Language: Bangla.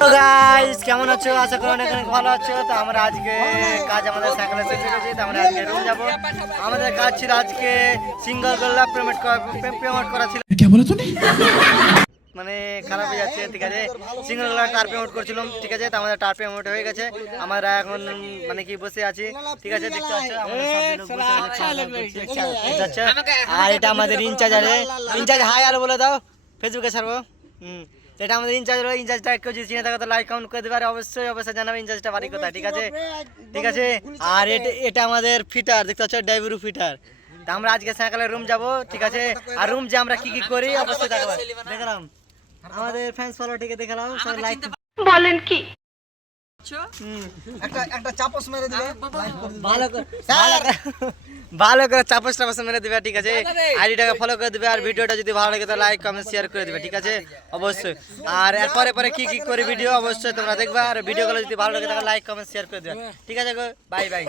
তো গাইস কেমন আছো? আশা করি অনেক অনেক ভালো আছো। তো আমরা আজকে কাজ আমাদের সাইকেলে শেষ হয়ে গেছে। তো আমরা আজকে রুম যাবো। আমাদের কাজ ছিল আজকে সিঙ্গেল গোল্লা পেমেন্ট করা ছিল। মানে খারাপ হয়ে যাচ্ছে, ঠিক আছে। সিঙ্গেল গোল্লা টার পেমেন্ট করছিলাম, ঠিক আছে। তো আমাদের টার পেমেন্ট হয়ে গেছে। আমরা এখন মানে কি বসে আছি, ঠিক আছে। দেখতে পাচ্ছ আর এটা আমাদের ইনচার্জ আছে। ইনচার্জ হাই আর বলে দাও, ফেসবুকে ছাড়বো। এটা আমাদের ইনচার্জ রয়েছে। ইনচার্জটা কেউ যদি চিনে থাকে তো লাইক কাউন্ট করে দেবে, আর অবশ্যই অবশ্যই জানাবে ইনচার্জটা বাড়ি কোথায়, ঠিক আছে। ঠিক আছে। আর এটা আমাদের ফিটার, দেখতে পাচ্ছ ডাইভুরু ফিটার। তা আমরা আজকে সাইকেলের রুম যাব, ঠিক আছে। আর রুম যে আমরা কি কি করি অবশ্যই দেখালাম আমাদের ফ্যান্স ফলোয়ারটিকে দেখালাম, সব লাইক বলেন কি? একটা চাপস মেরে দিবে, ভালো করে চাপস মেরে দিবে, ঠিক আছে। আইডিটাকে ফলো করে দিবে, আর ভিডিওটা যদি ভালো লাগে তো লাইক কমেন্ট শেয়ার করে দিবে, ঠিক আছে, অবশ্যই। আর এরপরে পরে কি কি করে ভিডিও অবশ্যই তোমরা দেখবা, আর ভিডিওগুলো যদি ভালো লাগে তাহলে লাইক কমেন্ট শেয়ার করে দিবে, ঠিক আছে। Bye bye.